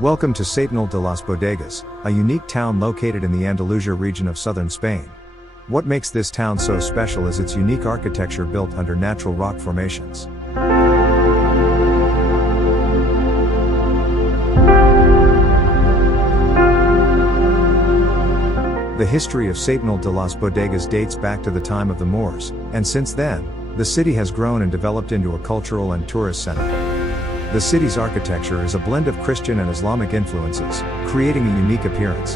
Welcome to Setenil de las Bodegas, a unique town located in the Andalusia region of southern Spain. What makes this town so special is its unique architecture built under natural rock formations. The history of Setenil de las Bodegas dates back to the time of the Moors, and since then, the city has grown and developed into a cultural and tourist center. The city's architecture is a blend of Christian and Islamic influences, creating a unique appearance.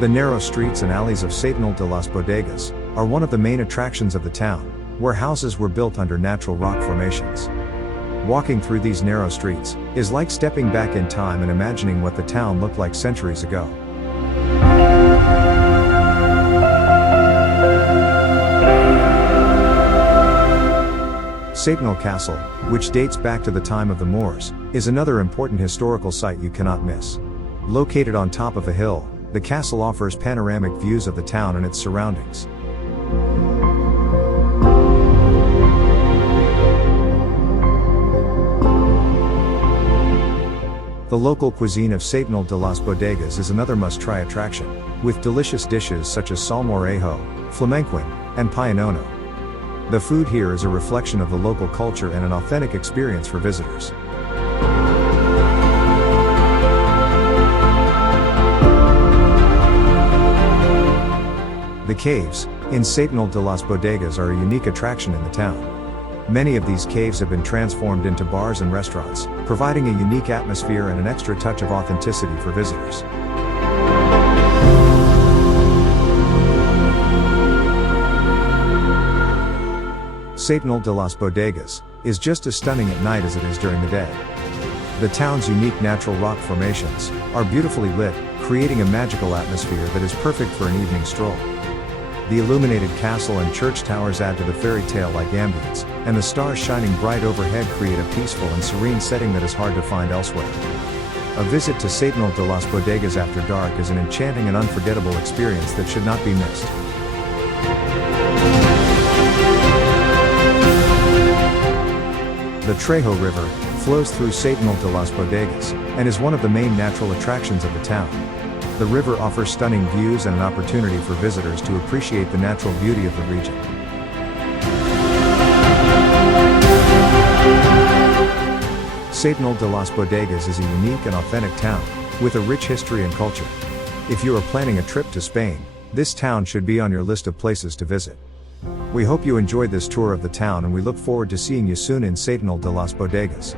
The narrow streets and alleys of Setenil de las Bodegas are one of the main attractions of the town, where houses were built under natural rock formations. Walking through these narrow streets is like stepping back in time and imagining what the town looked like centuries ago. Setenil Castle, which dates back to the time of the Moors, is another important historical site you cannot miss. Located on top of a hill, the castle offers panoramic views of the town and its surroundings. The local cuisine of Setenil de las Bodegas is another must-try attraction, with delicious dishes such as salmorejo, flamenquín, and pionono. The food here is a reflection of the local culture and an authentic experience for visitors. The caves in Setenil de las Bodegas are a unique attraction in the town. Many of these caves have been transformed into bars and restaurants, providing a unique atmosphere and an extra touch of authenticity for visitors. Setenil de las Bodegas is just as stunning at night as it is during the day. The town's unique natural rock formations are beautifully lit, creating a magical atmosphere that is perfect for an evening stroll. The illuminated castle and church towers add to the fairy tale-like ambience, and the stars shining bright overhead create a peaceful and serene setting that is hard to find elsewhere. A visit to Setenil de las Bodegas after dark is an enchanting and unforgettable experience that should not be missed. The Trejo River flows through Setenil de las Bodegas, and is one of the main natural attractions of the town. The river offers stunning views and an opportunity for visitors to appreciate the natural beauty of the region. Setenil de las Bodegas is a unique and authentic town, with a rich history and culture. If you are planning a trip to Spain, this town should be on your list of places to visit. We hope you enjoyed this tour of the town, and we look forward to seeing you soon in Setenil de las Bodegas.